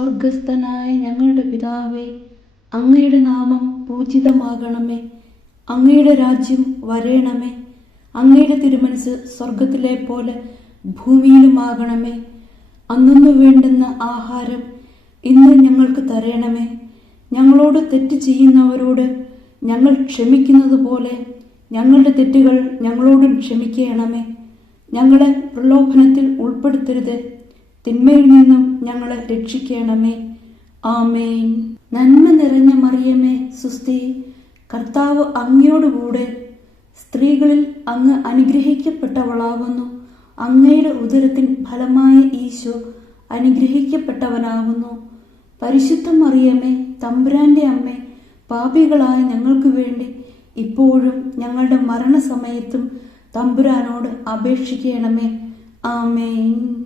സ്വർഗസ്ഥനായ ഞങ്ങളുടെ പിതാവേ, അങ്ങയുടെ നാമം പൂജിതമാകണമേ. അങ്ങയുടെ രാജ്യം വരേണമേ. അങ്ങയുടെ തിരുമനസ് സ്വർഗത്തിലെ പോലെ ഭൂമിയിലുമാകണമേ. അന്നു വേണ്ടുന്ന ആഹാരം ഇന്ന് ഞങ്ങൾക്ക് തരണമേ. ഞങ്ങളോട് തെറ്റ് ചെയ്യുന്നവരോട് ഞങ്ങൾ ക്ഷമിക്കുന്നത് പോലെ ഞങ്ങളുടെ തെറ്റുകൾ ഞങ്ങളോടും ക്ഷമിക്കണമേ. ഞങ്ങളെ പ്രലോഭനത്തിൽ ഉൾപ്പെടുത്തരുത്, തിന്മയിൽ നിന്നും ഞങ്ങളെ രക്ഷിക്കണമേ. ആമേൻ. നന്മ നിറഞ്ഞ മറിയമേ, സുസ്തി, കർത്താവ് അങ്ങയോടുകൂടെ സ്ത്രീകളിൽ അങ്ങ് അനുഗ്രഹിക്കപ്പെട്ടവളാകുന്നു. അങ്ങയുടെ ഉദരത്തിൻ ഫലമായ ഈശോ അനുഗ്രഹിക്കപ്പെട്ടവനാകുന്നു. പരിശുദ്ധ മറിയമേ, തമ്പുരാന്റെ അമ്മേ, പാപികളായ ഞങ്ങൾക്ക് വേണ്ടി ഇപ്പോഴും ഞങ്ങളുടെ മരണസമയത്തും തമ്പുരാനോട് അപേക്ഷിക്കണമേ. ആമേൻ.